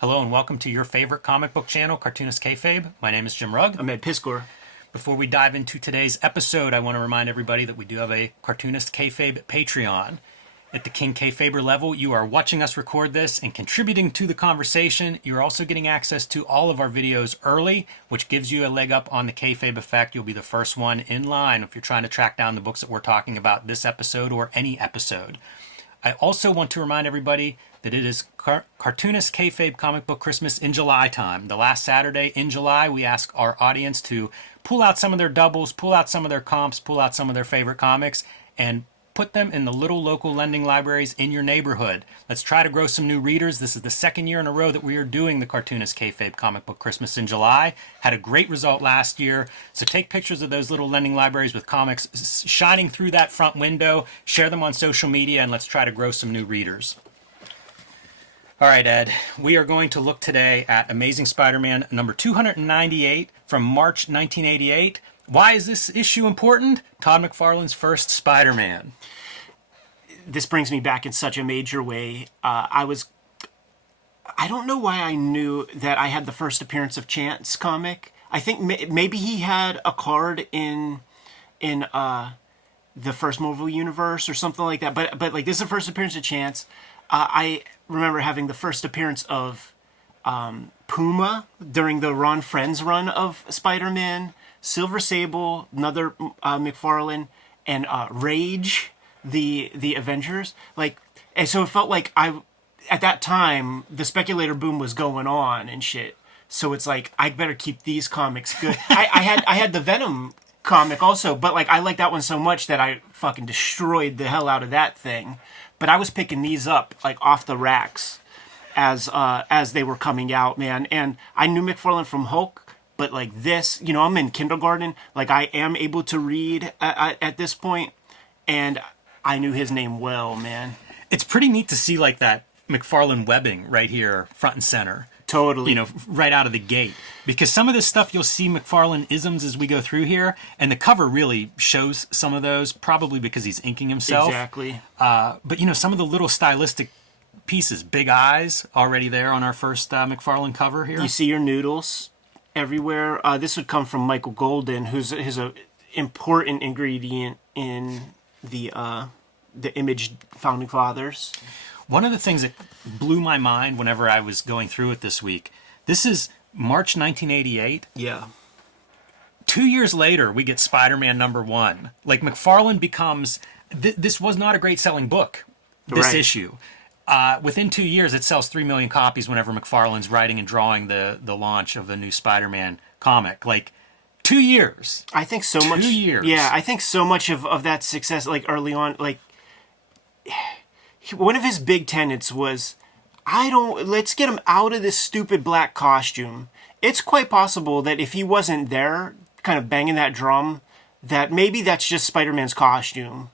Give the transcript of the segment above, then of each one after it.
Hello and welcome to your favorite comic book channel, Cartoonist Kayfabe. My name is Jim Rugg. I'm Ed Piskor. Before we dive into today's episode, I want to remind everybody that we do have a Cartoonist Kayfabe Patreon. At the King Kayfaber level, you are watching us record this and contributing to the conversation. You're also getting access to all of our videos early, which gives you a leg up on the Kayfabe effect. You'll be the first one in line if you're trying to track down the books that we're talking about this episode or any episode. I also want to remind everybody that it is Cartoonist Kayfabe Comic Book Christmas in July time. The last Saturday in July, we ask our audience to pull out some of their doubles, pull out some of their comps, pull out some of their favorite comics, and put them in the little local lending libraries in your neighborhood. Let's try to grow some new readers. This is the second year in a row that we are doing the Cartoonist Kayfabe Comic Book Christmas in July. Had a great result last year. So take pictures of those little lending libraries with comics shining through that front window, share them on social media, and let's try to grow some new readers. All right, Ed, we are going to look today at Amazing Spider-Man number 298 from March 1988. Why is this issue important? Todd McFarlane's first Spider-Man. This brings me back in such a major way. I don't know why I knew that I had the first appearance of Chance comic. I think maybe he had a card in the first Marvel universe or something like that. But like this is the first appearance of Chance. I remember having the first appearance of Puma during the Ron Frenz run of Spider-Man, Silver Sable, another McFarlane, and Rage, the Avengers. And so it felt like at that time the speculator boom was going on and shit. So it's like I better keep these comics good. I had the Venom comic also, but like I liked that one so much that I fucking destroyed the hell out of that thing. But I was picking these up like off the racks as they were coming out, man. And I knew McFarlane from Hulk, but like this, I'm in kindergarten. Like I am able to read at this point, and I knew his name well, man. It's pretty neat to see like that McFarlane webbing right here, front and center. Totally. Right out of the gate. Because some of this stuff you'll see McFarlane isms as we go through here, and the cover really shows some of those, probably because he's inking himself. Exactly. But some of the little stylistic pieces, big eyes already there on our first McFarlane cover here. You see your noodles everywhere. This would come from Michael Golden, who's an important ingredient in the Image Founding Fathers. One of the things that blew my mind whenever I was going through it this week, this is March 1988. Yeah. 2 years later, we get Spider-Man number 1. Like, McFarlane becomes... this was not a great selling book, this issue. Within 2 years, it sells 3 million copies whenever McFarlane's writing and drawing the launch of the new Spider-Man comic. Like, 2 years. I think so much... 2 years. Yeah, I think so much of that success, like, early on, like... One of his big tenets was, let's get him out of this stupid black costume. It's quite possible that if he wasn't there, kind of banging that drum, that maybe that's just Spider-Man's costume,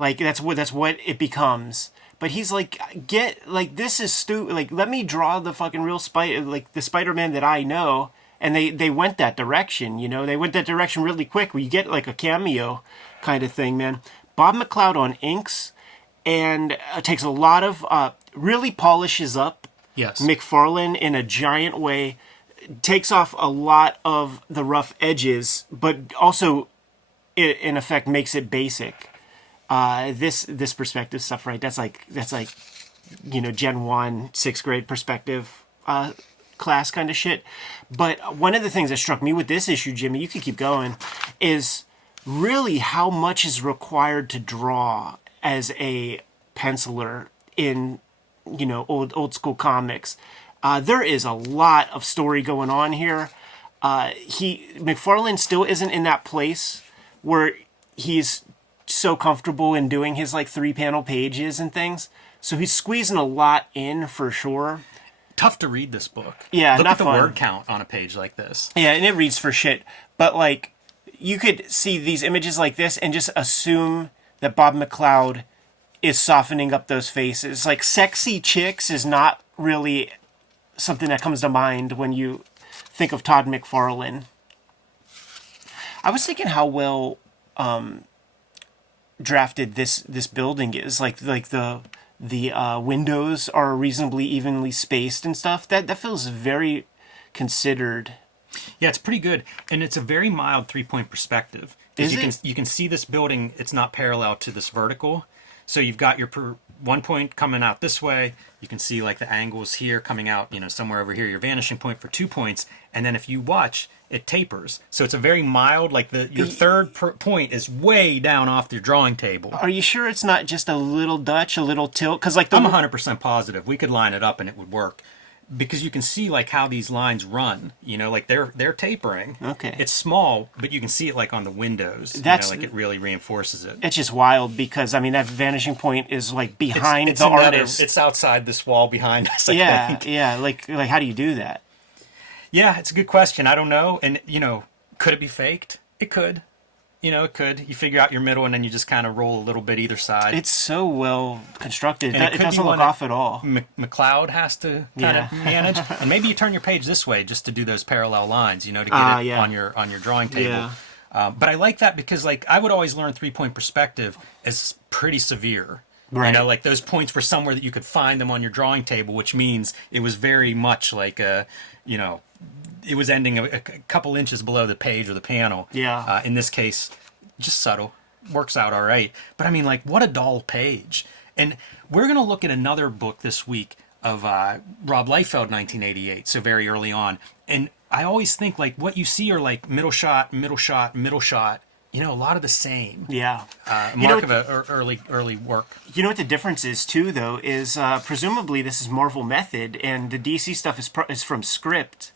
Like, that's what it becomes. But he's like, this is stupid, like, let me draw the fucking real the Spider-Man that I know. And they went that direction, They went that direction really quick, where you get, like, a cameo kind of thing, man. Bob McLeod on inks, and takes a lot of, really polishes up McFarlane in a giant way, takes off a lot of the rough edges, but also, in effect, makes it basic. This perspective stuff, right? That's like Gen 1, 6th grade perspective class kind of shit. But one of the things that struck me with this issue, Jimmy, you could keep going, is really how much is required to draw as a penciler in, old school comics. There is a lot of story going on here. McFarlane still isn't in that place where he's so comfortable in doing his like 3-panel pages and things. So he's squeezing a lot in for sure. Tough to read this book. Yeah, Look not at the fun. word count on a page like this. Yeah, and it reads for shit. But like, you could see these images like this and just assume that Bob McLeod is softening up those faces. Like, sexy chicks is not really something that comes to mind when you think of Todd McFarlane. I was thinking how well drafted this building is. Like the the windows are reasonably evenly spaced and stuff. That feels very considered. Yeah, it's pretty good, and it's a very mild 3-point perspective. Is You can see this building; it's not parallel to this vertical, so you've got your 1 point coming out this way. You can see like the angles here coming out, somewhere over here. Your vanishing point for 2 points, and then if you watch, it tapers. So it's a very mild, like your third point is way down off your drawing table. Are you sure it's not just a little Dutch, a little tilt? Because like I'm 100% positive we could line it up and it would work. Because you can see like how these lines run, like they're tapering. Okay. It's small, but you can see it like on the windows. Like it really reinforces it. It's just wild because that vanishing point is like behind it's the artist. It's outside this wall behind us. I think. Yeah. Like how do you do that? Yeah, it's a good question. I don't know. And could it be faked? It could. It could. You figure out your middle, and then you just kind of roll a little bit either side. It's so well constructed. And It doesn't look off at all. McLeod has to kind of manage, and maybe you turn your page this way just to do those parallel lines, to get it on your drawing table. Yeah. But I like that because I would always learn 3-point perspective as pretty severe. Right. Like those points were somewhere that you could find them on your drawing table, which means it was very much like it was ending a couple inches below the page or the panel. Yeah. In this case, just subtle. Works out all right. But what a dull page. And we're going to look at another book this week of Rob Liefeld, 1988, so very early on. And I always think what you see are like middle shot, middle shot, middle shot. A lot of the same. Yeah. Mark of early work. You know what the difference is, too, though, is presumably this is Marvel Method, and the DC stuff is from Script.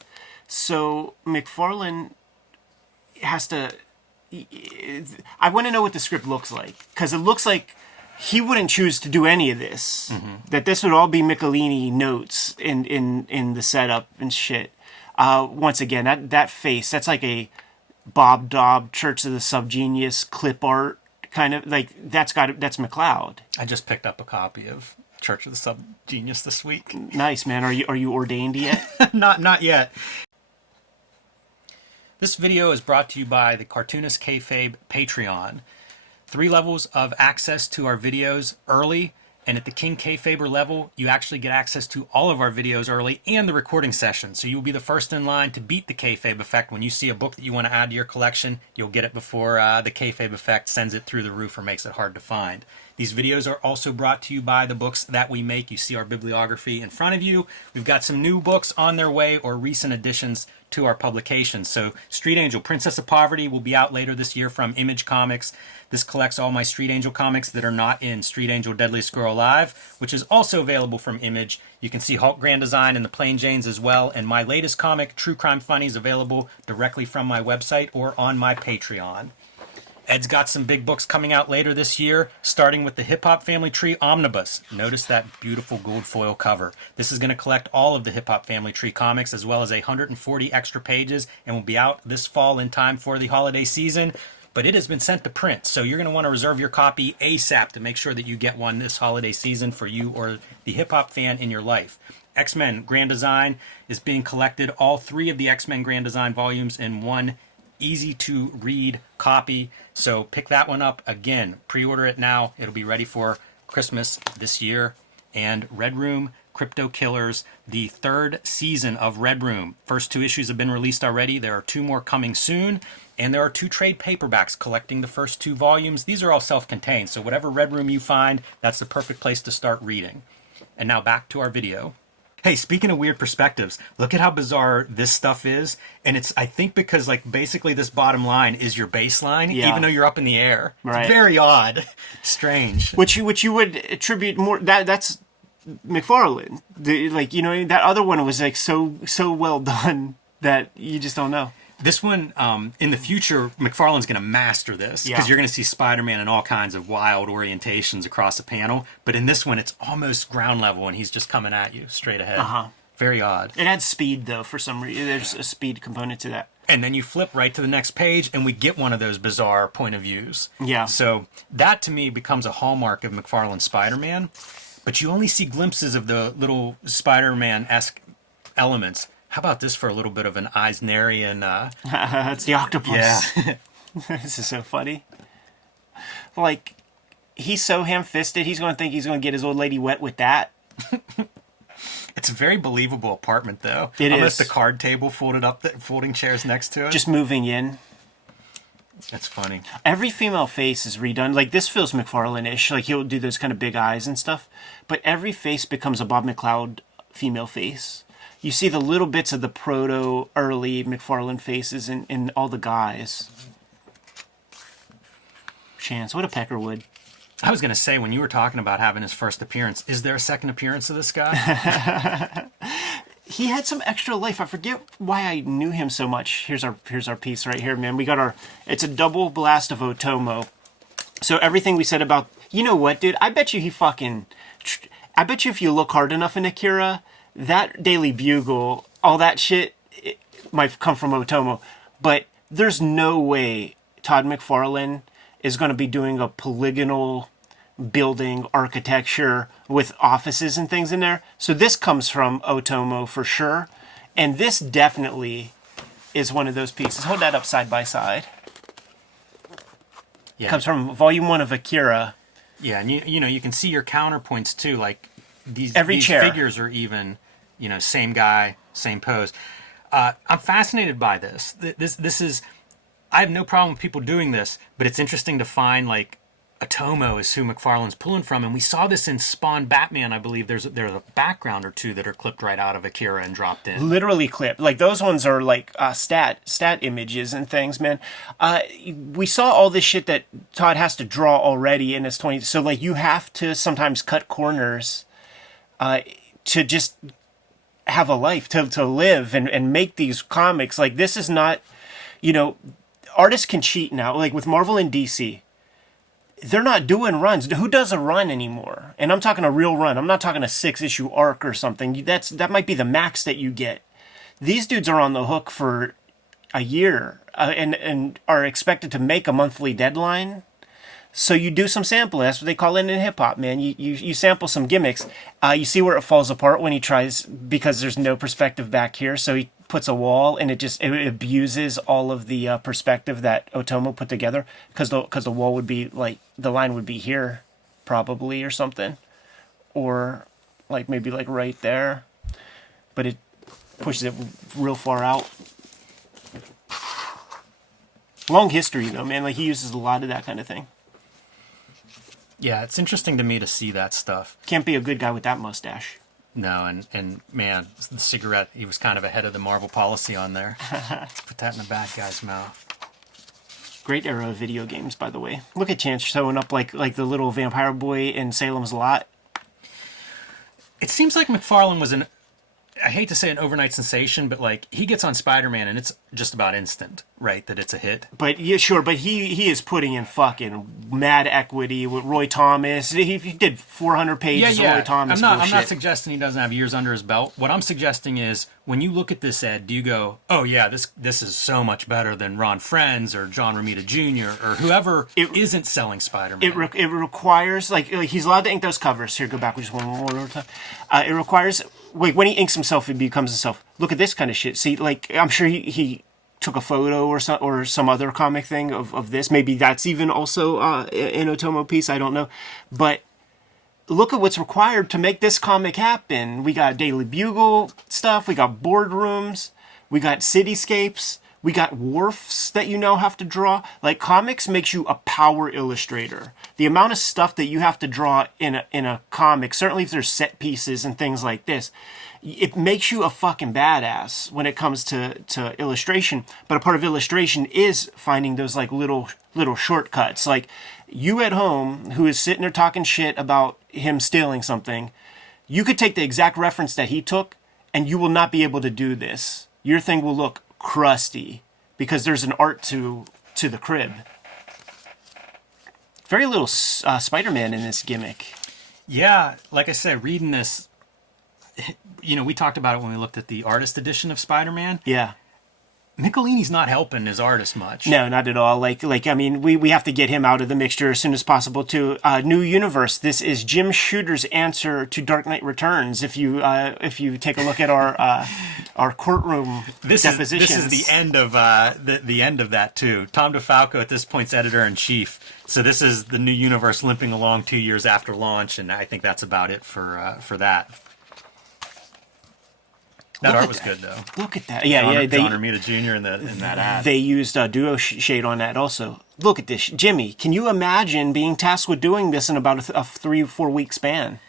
So McFarlane has to... I want to know what the script looks like, because it looks like he wouldn't choose to do any of this. Mm-hmm. That this would all be Michelini notes in the setup and shit. Once again, that face, that's like a Bob Daub Church of the Subgenius clip art kind of, that's McLeod. I just picked up a copy of Church of the Subgenius this week. Nice, man. Are you ordained yet? Not yet. This video is brought to you by the Cartoonist Kayfabe Patreon. 3 levels of access to our videos early, and at the King Kayfaber level, you actually get access to all of our videos early and the recording session. So you'll be the first in line to beat the Kayfabe effect. When you see a book that you want to add to your collection, you'll get it before the Kayfabe effect sends it through the roof or makes it hard to find. These videos are also brought to you by the books that we make. You see our bibliography in front of you. We've got some new books on their way or recent additions to our publications. So Street Angel, Princess of Poverty will be out later this year from Image Comics. This collects all my Street Angel comics that are not in Street Angel Deadliest Girl Alive, which is also available from Image. You can see Hulk Grand Design and the Plain Janes as well. And my latest comic, True Crime Funny, is available directly from my website or on my Patreon. Ed's got some big books coming out later this year, starting with the Hip Hop Family Tree Omnibus. Notice that beautiful gold foil cover. This is going to collect all of the Hip Hop Family Tree comics as well as 140 extra pages and will be out this fall in time for the holiday season. But it has been sent to print, so you're going to want to reserve your copy ASAP to make sure that you get one this holiday season for you or the hip-hop fan in your life. X-Men Grand Design is being collected, all 3 of the X-Men Grand Design volumes in one easy-to-read copy. So pick that one up. Again, pre-order it now. It'll be ready for Christmas this year. And Red Room Crypto Killers, the 3rd season of Red Room. First 2 issues have been released already. There are 2 more coming soon. And there are 2 trade paperbacks collecting the first 2 volumes. These are all self-contained, so whatever Red Room you find, that's the perfect place to start reading. And now back to our video. Hey, speaking of weird perspectives, look at how bizarre this stuff is. And it's, I think, because basically this bottom line is your baseline, even though you're up in the air. Right. It's very odd. Strange. Which you would attribute more, that's McFarlane. That other one was so well done that you just don't know. This one, in the future, McFarlane's going to master this because you're going to see Spider-Man in all kinds of wild orientations across the panel. But in this one, it's almost ground level, and he's just coming at you straight ahead. Very odd. It adds speed, though, for some reason. There's a speed component to that. And then you flip right to the next page, and we get one of those bizarre point of views. Yeah. So that, to me, becomes a hallmark of McFarlane's Spider-Man. But you only see glimpses of the little Spider-Man-esque elements. How about this for a little bit of an Eisnerian... That's the octopus. Yeah. This is so funny. he's so ham-fisted, he's going to think he's going to get his old lady wet with that. It's a very believable apartment, though. It Almost is. the card table folded up, folding chairs next to it. Just moving in. That's funny. Every female face is redone. Like, this feels McFarlane-ish. Like, he'll do those kind of big eyes and stuff. But every face becomes a Bob McCloud female face. You see the little bits of the early McFarlane faces in all the guys. Chance, what a peckerwood. I was going to say, when you were talking about having his first appearance, is there a second appearance of this guy? He had some extra life. I forget why I knew him so much. Here's our piece right here, man. We got it's a double blast of Otomo. So everything we said about, you know what, dude? I bet you I bet you if you look hard enough in Akira, that Daily Bugle, all that shit, it might come from Otomo. But there's no way Todd McFarlane is going to be doing a polygonal building architecture with offices and things in there. So this comes from Otomo for sure. And this definitely is one of those pieces. Hold that up side by side. Yeah. Comes from Volume 1 of Akira. Yeah, and you can see your counterpoints too. Like these chair. figures are even, same guy, same pose. I'm fascinated by this. This is, I have no problem with people doing this, but it's interesting to find like Otomo is who McFarlane's pulling from, and we saw this in Spawn Batman. I believe there's a background or two that are clipped right out of Akira and dropped in. Literally clipped. Like those ones are like stat images and things, man. We saw all this shit that Todd has to draw already in his 20s. So like you have to sometimes cut corners to just have a life, to live and make these comics. Like this is not, artists can cheat now. Like with Marvel and DC, they're not doing runs. Who does a run anymore? And I'm talking a real run. I'm not talking a 6-issue arc or something. That might be the max that you get. These dudes are on the hook for a year and are expected to make a monthly deadline. So you do some sampling. That's what they call it in hip hop, man. You sample some gimmicks. You see where it falls apart when he tries, because there's no perspective back here. So he puts a wall, and it abuses all of the perspective that Otomo put together, because the wall would be like, the line would be here probably or something, or like maybe like right there, but it pushes it real far out. Long history though, man. Like he uses a lot of that kind of thing. Yeah, it's interesting to me to see that stuff. Can't be a good guy with that mustache. No, and man, the cigarette, he was kind of ahead of the Marvel policy on there. Put that in the bad guy's mouth. Great era of video games, by the way. Look at Chance showing up like the little vampire boy in Salem's Lot. It seems like McFarlane was I hate to say an overnight sensation, but like he gets on Spider-Man and it's just about instant, right? That it's a hit. But yeah, sure. But he is putting in fucking mad equity with Roy Thomas. He did 400 pages of Roy Thomas. I'm not suggesting he doesn't have years under his belt. What I'm suggesting is when you look at this, Ed, do you go, oh yeah, this is so much better than Ron Frenz or John Romita Jr. or whoever isn't selling Spider-Man? It requires like he's allowed to ink those covers. Here, go back just one more time. It requires. Wait, when he inks himself, he becomes himself. Look at this kind of shit. See, like, I'm sure he took a photo or some other comic thing of this. Maybe that's even also an Otomo piece. I don't know. But look at what's required to make this comic happen. We got Daily Bugle stuff. We got boardrooms. We got cityscapes. We got wharfs that you now have to draw. Like, comics makes you a power illustrator. The amount of stuff that you have to draw in a comic, certainly if there's set pieces and things like this, it makes you a fucking badass when it comes to illustration. But a part of illustration is finding those like little shortcuts. Like you at home who is sitting there talking shit about him stealing something, you could take the exact reference that he took and you will not be able to do this. Your thing will look crusty because there's an art to the crib. Very little Spider-Man in this gimmick. Yeah, like I said, reading this, we talked about it when we looked at the artist edition of Spider-Man. Yeah. Michelini's not helping his artist much. No, not at all. I mean, we have to get him out of the mixture as soon as possible too. New Universe. This is Jim Shooter's answer to Dark Knight Returns. If you take a look at our courtroom depositions, this is the end of the end of that too. Tom DeFalco at this point's editor-in-chief. So this is the New Universe limping along 2 years after launch, and I think that's about it for that. That art was good, though. Look at that. Yeah. John Romita Jr. in that ad. They used duo shade on that also. Look at this. Jimmy, can you imagine being tasked with doing this in about a 3 or 4 week span?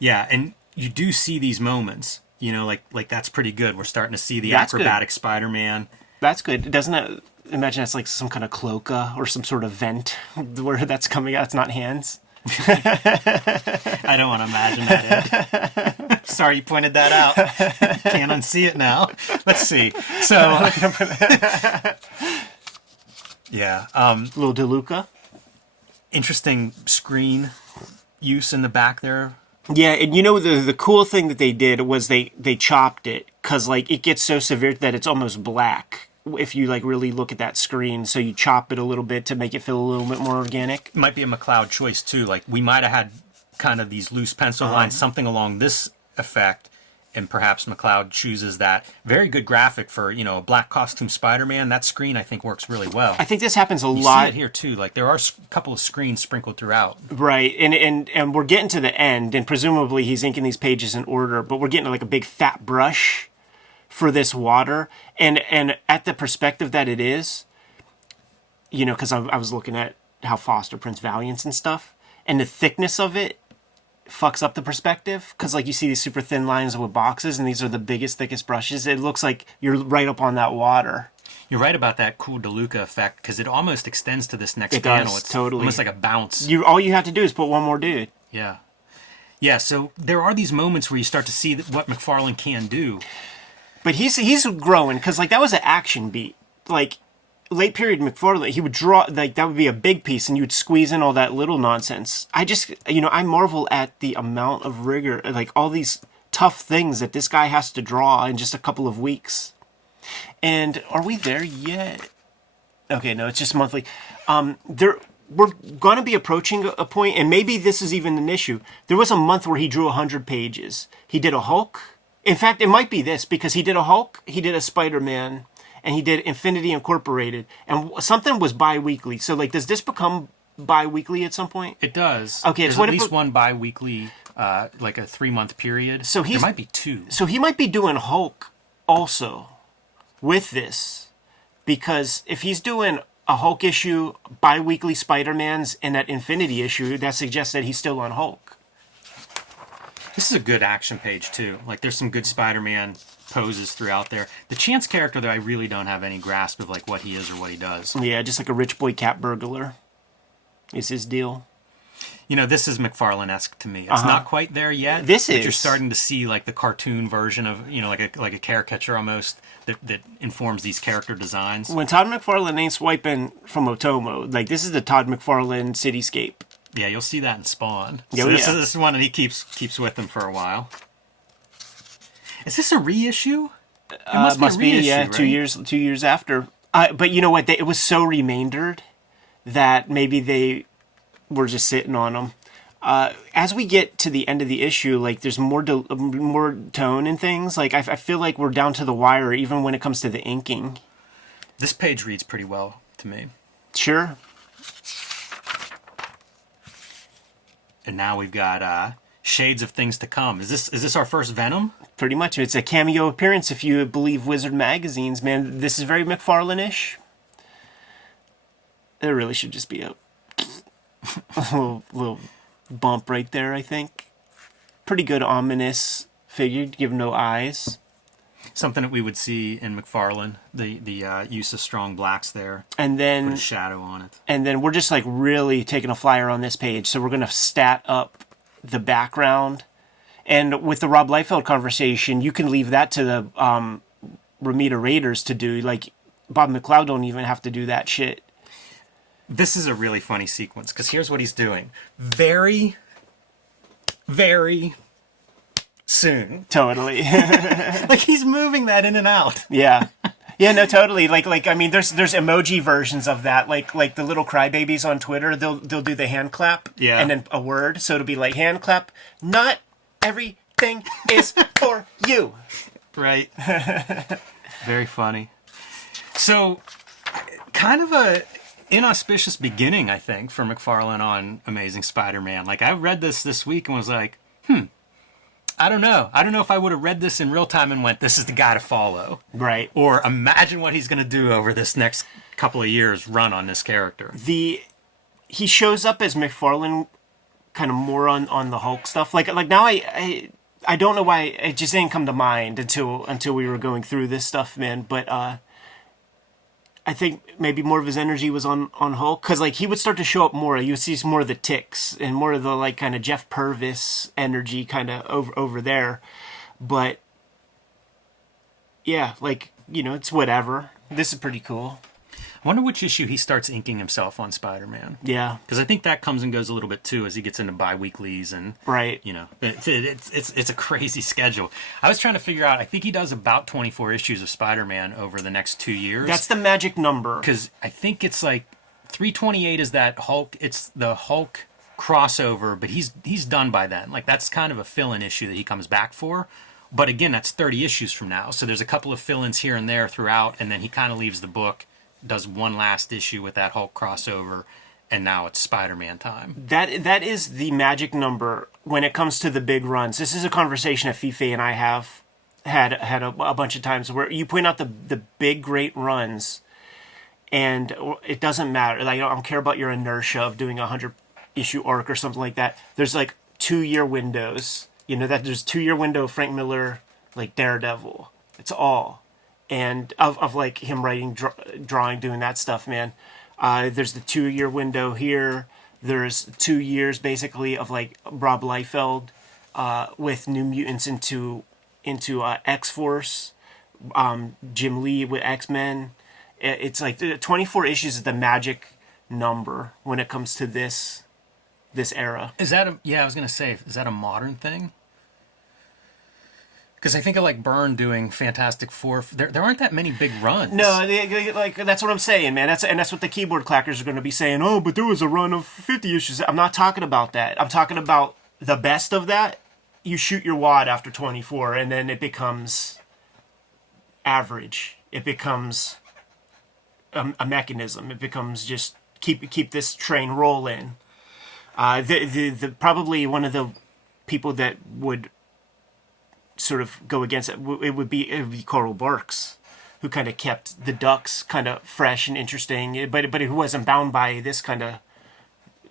Yeah, and you do see these moments. You know, like that's pretty good. We're starting to see the That's acrobatic good. Spider-Man. That's good. Doesn't it? Imagine that's like some kind of cloaca or some sort of vent where that's coming out. It's not hands. I don't want to imagine that. Sorry you pointed that out. Can't unsee it now. Let's see. So, yeah. Little DeLuca. Interesting screen use in the back there. Yeah, and you know the cool thing that they did was they chopped it because like it gets so severe that it's almost black if you like really look at that screen. So you chop it a little bit to make it feel a little bit more organic. It might be a McLeod choice too. Like we might have had kind of these loose pencil lines, something along this effect, and perhaps McLeod chooses that. Very good graphic for, you know, a black costume Spider-Man. That screen I think works really well. I think this happens a You lot see it here too. Like there are a couple of screens sprinkled throughout. Right, and we're getting to the end, and presumably he's inking these pages in order, but we're getting like a big fat brush for this water, and at the perspective that it is, you know, because I was looking at how Foster prints Valiants and stuff, and the thickness of it fucks up the perspective, because like you see these super thin lines with boxes, and these are the biggest, thickest brushes. It looks like you're right up on that water. You're right about that cool DeLuca effect, because it almost extends to this next It panel. does, It's totally. almost like a bounce. All you have to do is put one more dude. Yeah. Yeah, so there are these moments where you start to see what McFarlane can do. But he's growing, because like that was an action beat. Like late period McFarlane, he would draw, like that would be a big piece, and you'd squeeze in all that little nonsense. I just, you know, I marvel at the amount of rigor, like all these tough things that this guy has to draw in just a couple of weeks. And are we there yet? Okay, no, it's just monthly. We're going to be approaching a point, and maybe this is even an issue. There was a month where he drew 100 pages. He did a Hulk. In fact, it might be this, because he did a Hulk, he did a Spider-Man, and he did Infinity Incorporated, and something was bi-weekly. So, like, does this become bi-weekly at some point? It does. Okay, there's so at least one bi-weekly, like a 3-month period. So there might be 2. So he might be doing Hulk also with this, because if he's doing a Hulk issue, bi-weekly Spider-Mans, and that Infinity issue, that suggests that he's still on Hulk. This is a good action page, too. Like, there's some good Spider-Man poses throughout there. The Chance character, though, I really don't have any grasp of, like, what he is or what he does. Yeah, just like a rich boy cat burglar is his deal. You know, this is McFarlane-esque to me. It's not quite there yet. This but is. You're starting to see, like, the cartoon version of, you know, like a caricature almost that informs these character designs. When Todd McFarlane ain't swiping from Otomo, like, this is the Todd McFarlane cityscape. Yeah, you'll see that in Spawn. Yeah, So yeah. this is one that he keeps with him for a while. Is this a reissue? It Must be, reissue, yeah, right? 2 years after. But you know what? It was so remaindered that maybe they were just sitting on them. As we get to the end of the issue, like there's more tone and things. Like I feel like we're down to the wire, even when it comes to the inking. This page reads pretty well to me. Sure. And now we've got shades of things to come. Is this our first Venom? Pretty much. It's a cameo appearance if you believe Wizard magazines, man. This is very McFarlane-ish. There really should just be a little bump right there, I think. Pretty good ominous figure, give no eyes. Something that we would see in McFarlane, the use of strong blacks there. And then Put a shadow on it. And then we're just like really taking a flyer on this page. So we're going to stat up the background. And with the Rob Liefeld conversation, you can leave that to the Romita Raiders to do. Like, Bob McLeod don't even have to do that shit. This is a really funny sequence, because here's what he's doing. Very, very soon. Totally. Like, he's moving that in and out. Yeah. Yeah, no, totally. I mean, there's emoji versions of that. Like the little crybabies on Twitter, they'll do the hand clap, Yeah. and then a word. So it'll be like hand clap. Not everything is for you. Right. Very funny. So, kind of a inauspicious beginning, I think, for McFarlane on Amazing Spider-Man. Like, I read this week and was like, I don't know. I don't know if I would have read this in real time and went, this is the guy to follow. Right. Or imagine what he's going to do over this next couple of years run on this character. He shows up as McFarlane kind of more on the Hulk stuff. Like now I don't know why it just didn't come to mind until we were going through this stuff, man. But I think maybe more of his energy was on Hulk, because like he would start to show up more. You would see more of the ticks and more of the like kind of Jeff Purvis energy kind of over there. But yeah, like, you know, it's whatever. This is pretty cool. I wonder which issue he starts inking himself on Spider-Man. Yeah. Because I think that comes and goes a little bit too as he gets into bi-weeklies and right. You know, it's a crazy schedule. I was trying to figure out. I think he does about 24 issues of Spider-Man over the next 2 years. That's the magic number. Because I think it's like 328 is that Hulk. It's the Hulk crossover, but he's done by then. Like that's kind of a fill-in issue that he comes back for. But again, that's 30 issues from now. So there's a couple of fill-ins here and there throughout, and then he kind of leaves the book. Does one last issue with that Hulk crossover, and now it's Spider-Man time. That is the magic number when it comes to the big runs. This is a conversation that Fife and I have had a bunch of times where you point out the big great runs, and it doesn't matter. Like, I don't care about your inertia of doing a 100-issue arc or something like that. There's like 2-year windows. You know that there's 2-year window of Frank Miller, like Daredevil. It's all. And of like him writing, drawing, doing that stuff, man. There's the 2-year window here. There's 2 years basically of like Rob Liefeld with New Mutants into X-Force, Jim Lee with X-Men. It's like 24 issues is the magic number when it comes to this era. Is that I was gonna say, is that a modern thing? Because I think of like Byrne doing Fantastic Four. There aren't that many big runs. No, like that's what I'm saying, man. That's what the keyboard clackers are going to be saying. Oh, but there was a run of 50 issues. I'm not talking about that. I'm talking about the best of that. You shoot your wad after 24, and then it becomes average. It becomes a mechanism. It becomes just keep this train rolling. The probably one of the people that would sort of go against it would be Coral Barks, who kind of kept the Ducks kind of fresh and interesting, but who wasn't bound by this kind of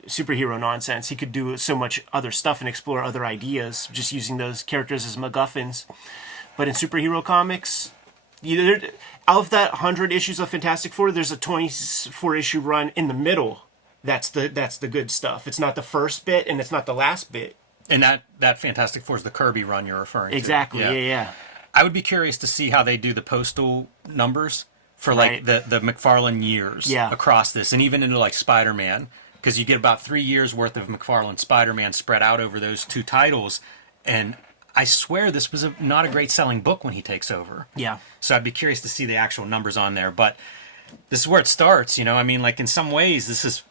superhero nonsense. He could do so much other stuff and explore other ideas just using those characters as MacGuffins. But in superhero comics, out of that 100 issues of Fantastic Four, there's a 24 issue run in the middle. That's the good stuff. It's not the first bit and it's not the last bit. And that Fantastic Four is the Kirby run you're referring to. Exactly, yeah. I would be curious to see how they do the postal numbers for like the McFarlane years across this, and even into like Spider-Man, because you get about 3 years worth of McFarlane Spider-Man spread out over those two titles, and I swear this was not a great selling book when he takes over. Yeah. So I'd be curious to see the actual numbers on there, but this is where it starts, you know? I mean, like in some ways, this is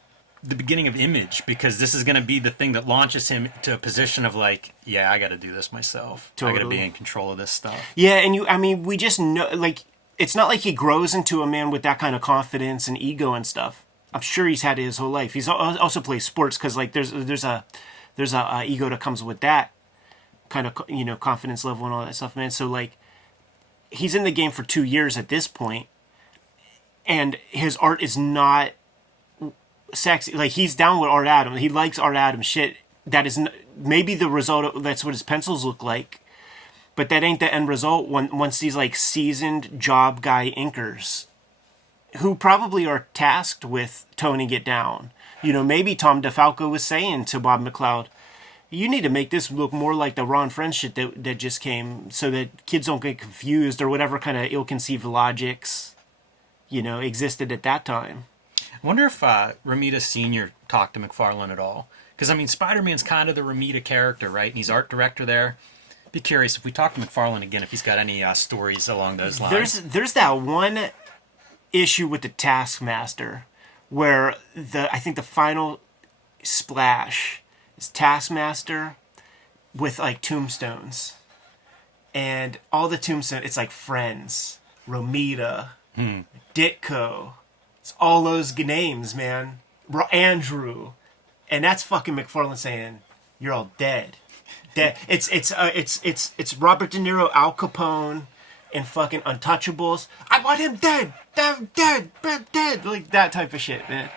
the beginning of Image, because this is going to be the thing that launches him to a position of like, yeah, I got to do this myself. Totally. I got to be in control of this stuff. Yeah, and we just know, like, it's not like he grows into a man with that kind of confidence and ego and stuff. I'm sure he's had it his whole life. He's also plays sports because like there's a ego that comes with that kind of, you know, confidence level and all that stuff, man. So like, he's in the game for 2 years at this point, and his art is not sexy. Like, he's down with Art Adam. He likes Art Adam shit. That is maybe the result. That's what his pencils look like, but that ain't the end result. Once these like seasoned job guy inkers, who probably are tasked with toning it down. You know, maybe Tom DeFalco was saying to Bob McLeod, you need to make this look more like the Ron Friends shit that just came, so that kids don't get confused, or whatever kind of ill-conceived logics, you know, existed at that time. I wonder if Romita Sr. talked to McFarlane at all. Because, I mean, Spider-Man's kind of the Romita character, right? And he's art director there. Be curious if we talk to McFarlane again if he's got any stories along those lines. There's that one issue with the Taskmaster where I think the final splash is Taskmaster with like tombstones, and all the tombstones, it's like Friends, Romita, Ditko, it's all those names, man. Andrew, and that's fucking McFarlane saying you're all dead. Dead. It's Robert De Niro, Al Capone, and fucking Untouchables. I want him dead, dead, like that type of shit, man.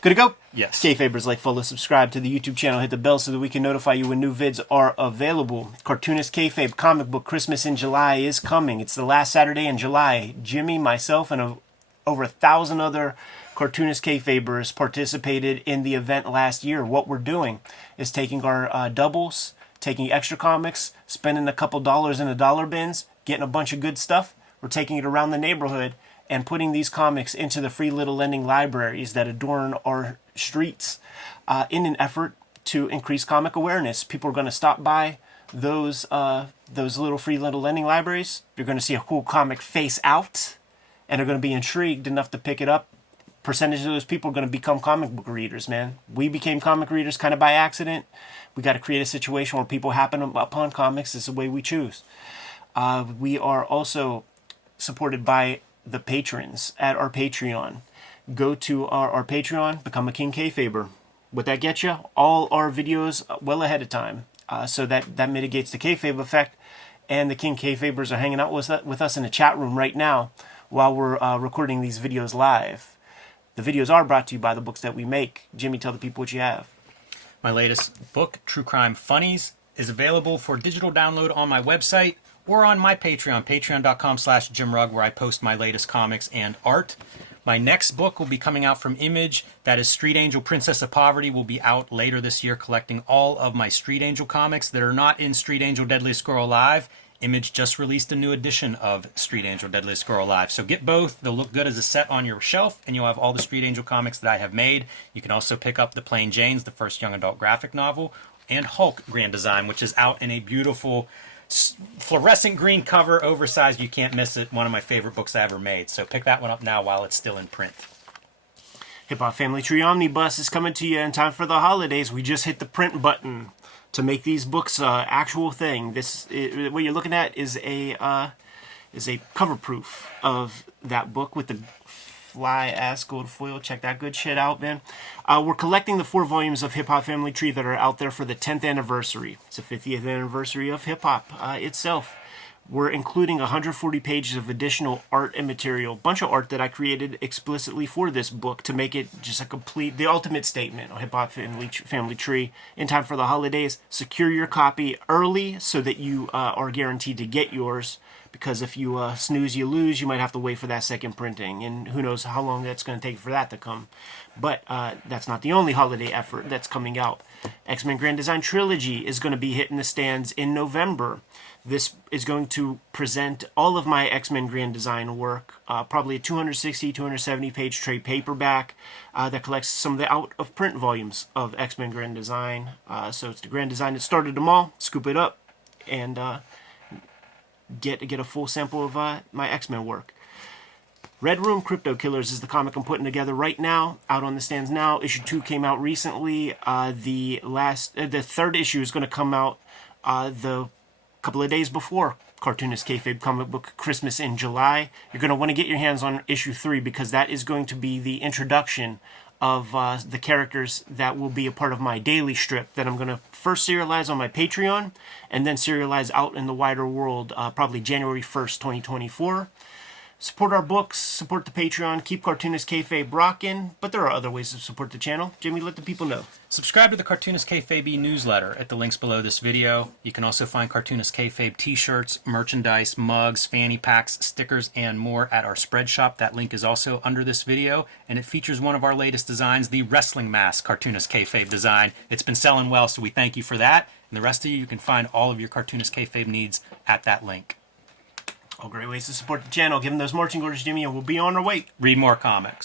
Good to go? Yes. Kayfabers, like, follow, subscribe to the YouTube channel, hit the bell so that we can notify you when new vids are available. Cartoonist Kayfabe comic book Christmas in July is coming. It's the last Saturday in July. Jimmy, myself, and over 1,000 other Cartoonist Kayfabers participated in the event last year. What we're doing is taking our doubles, taking extra comics, spending a couple dollars in the dollar bins, getting a bunch of good stuff. We're taking it around the neighborhood and putting these comics into the free little lending libraries that adorn our streets in an effort to increase comic awareness. People are going to stop by those little free little lending libraries. You're going to see a cool comic face out, and they're going to be intrigued enough to pick it up. Percentage of those people are going to become comic book readers, man. We became comic readers kind of by accident. We got to create a situation where people happen upon comics. It's the way we choose. We are also supported by the patrons at our Patreon. Go to our Patreon, become a King Kayfaber. What that gets you? All our videos well ahead of time. So that mitigates the kayfabe effect. And the King Kayfabers are hanging out with us in the chat room right now while we're recording these videos live. The videos are brought to you by the books that we make. Jimmy, tell the people what you have. My latest book, True Crime Funnies, is available for digital download on my website or on my Patreon, patreon.com/JimRugg, where I post my latest comics and art. My next book will be coming out from Image. That is Street Angel Princess of Poverty, will be out later this year, collecting all of my Street Angel comics that are not in Street Angel Deadliest Girl Alive. Image just released a new edition of Street Angel Deadliest Girl Alive. So get both. They'll look good as a set on your shelf, and you'll have all the Street Angel comics that I have made. You can also pick up The Plain Janes, the first young adult graphic novel, and Hulk Grand Design, which is out in a beautiful fluorescent green cover, oversized. You can't miss it. One of my favorite books I ever made. So pick that one up now while it's still in print. Hip Hop Family Tree Omnibus is coming to you in time for the holidays. We just hit the print button to make these books actual thing. What you're looking at is a cover proof of that book with the fly ass gold foil. Check that good shit out, man. We're collecting the 4 volumes of Hip Hop Family Tree that are out there for the 10th anniversary. It's the 50th anniversary of hip hop itself. We're including 140 pages of additional art and material, bunch of art that I created explicitly for this book to make it just the ultimate statement on Hip Hop Family Tree in time for the holidays. Secure your copy early so that you are guaranteed to get yours, because if you snooze, you lose. You might have to wait for that second printing, and who knows how long that's going to take for that to come. But that's not the only holiday effort that's coming out. X-Men Grand Design Trilogy is going to be hitting the stands in November. This is going to present all of my X-Men Grand Design work, probably a 260, 270 page trade paperback that collects some of the out-of-print volumes of X-Men Grand Design. So it's the Grand Design that started them all. Scoop it up and get a full sample of my X-Men work. Red Room Crypto Killers is the comic I'm putting together right now, out on the stands now. Issue 2 came out recently. The 3rd issue is going to come out the couple of days before Cartoonist Kayfabe comic book Christmas in July. You're going to want to get your hands on issue 3 because that is going to be the introduction of the characters that will be a part of my daily strip that I'm going to first serialize on my Patreon and then serialize out in the wider world probably January 1st, 2024. Support our books, support the Patreon, keep Cartoonist Kayfabe rocking, but there are other ways to support the channel. Jimmy, let the people know. Subscribe to the Cartoonist Kayfabe newsletter at the links below this video. You can also find Cartoonist Kayfabe t-shirts, merchandise, mugs, fanny packs, stickers, and more at our spread shop. That link is also under this video, and it features one of our latest designs, the wrestling mask Cartoonist Kayfabe design. It's been selling well, so we thank you for that. And the rest of you can find all of your Cartoonist Kayfabe needs at that link. All great ways to support the channel. Give them those marching orders, Jimmy, and we'll be on our way. Read more comics.